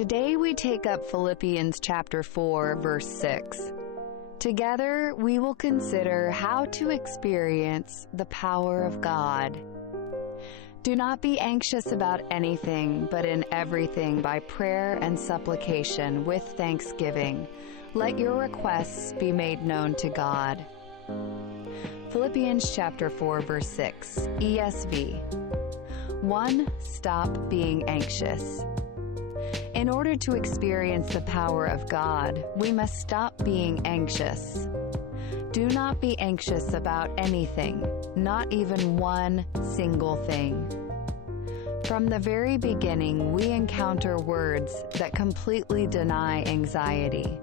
Today we take up Philippians chapter 4, verse 6. Together we will consider how to experience the power of God. Do not be anxious about anything, but in everything by prayer and supplication with thanksgiving. Let your requests be made known to God. Philippians chapter 4, verse 6, ESV. 1. Stop being anxious. In order to experience the power of God, we must stop being anxious. Do not be anxious about anything, not even one single thing. From the very beginning, we encounter words that completely deny anxiety.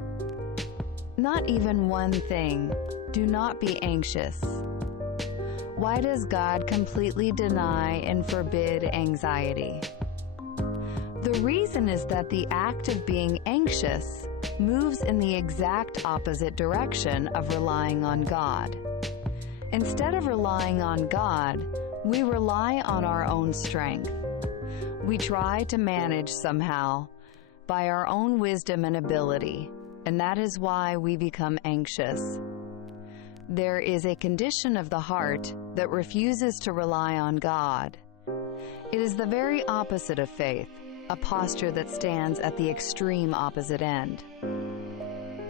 Not even one thing. Do not be anxious. Why does God completely deny and forbid anxiety? The reason is that the act of being anxious moves in the exact opposite direction of relying on God. Instead of relying on God, we rely on our own strength. We try to manage somehow by our own wisdom and ability, and that is why we become anxious. There is a condition of the heart that refuses to rely on God. It is the very opposite of faith, a posture that stands at the extreme opposite end.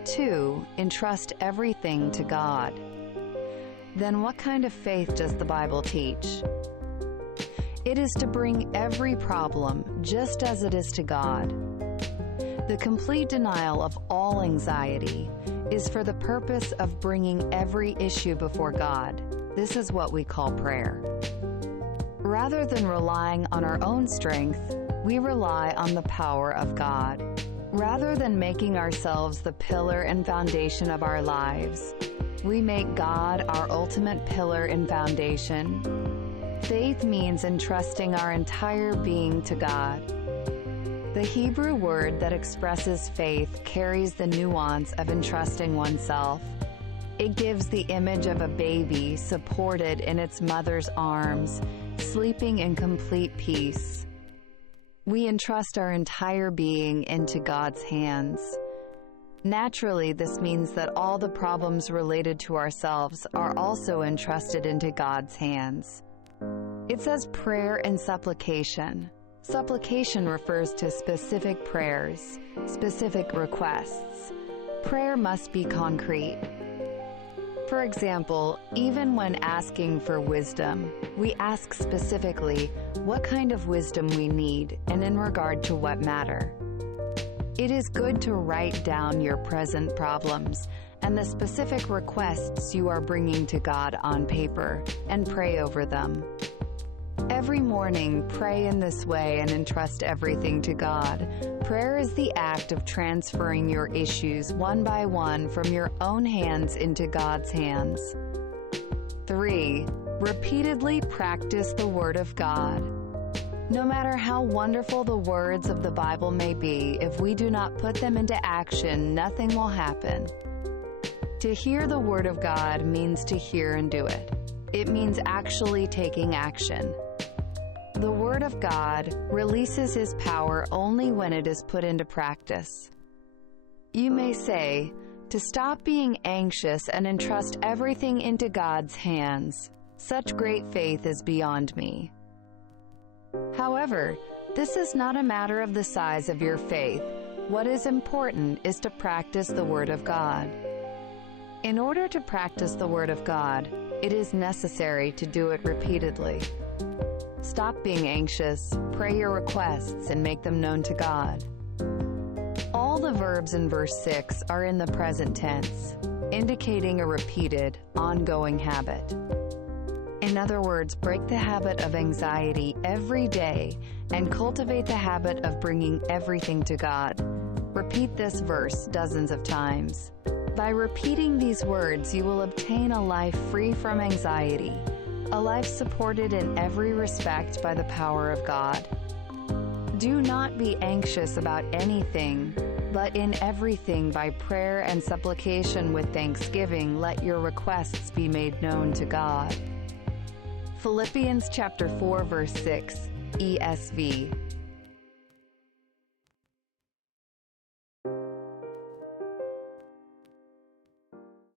2. Entrust everything to God. Then what kind of faith does the Bible teach? It is to bring every problem just as it is to God. The complete denial of all anxiety is for the purpose of bringing every issue before God. This is what we call prayer. Rather than relying on our own strength, we rely on the power of God. Rather than making ourselves the pillar and foundation of our lives, we make God our ultimate pillar and foundation. Faith means entrusting our entire being to God. The Hebrew word that expresses faith carries the nuance of entrusting oneself. It gives the image of a baby supported in its mother's arms, sleeping in complete peace. We entrust our entire being into God's hands. Naturally, this means that all the problems related to ourselves are also entrusted into God's hands. It says prayer and supplication. Supplication refers to specific prayers, specific requests. Prayer must be concrete. For example, even when asking for wisdom, we ask specifically what kind of wisdom we need and in regard to what matter. It is good to write down your present problems and the specific requests you are bringing to God on paper and pray over them. Every morning, pray in this way and entrust everything to God. Prayer is the act of transferring your issues one by one from your own hands into God's hands. 3. Repeatedly practice the Word of God. No matter how wonderful the words of the Bible may be, if we do not put them into action, nothing will happen. To hear the Word of God means to hear and do it. It means actually taking action. The Word of God releases His power only when it is put into practice. You may say, to stop being anxious and entrust everything into God's hands. Such great faith is beyond me. However, this is not a matter of the size of your faith. What is important is to practice the Word of God. In order to practice the Word of God, it is necessary to do it repeatedly. Stop being anxious, pray your requests, and make them known to God. All the verbs in verse 6 are in the present tense, indicating a repeated, ongoing habit. In other words, break the habit of anxiety every day and cultivate the habit of bringing everything to God. Repeat this verse dozens of times. By repeating these words, you will obtain a life free from anxiety, a life supported in every respect by the power of God. Do not be anxious about anything, but in everything by prayer and supplication with thanksgiving, let your requests be made known to God. Philippians chapter 4, verse 6, ESV.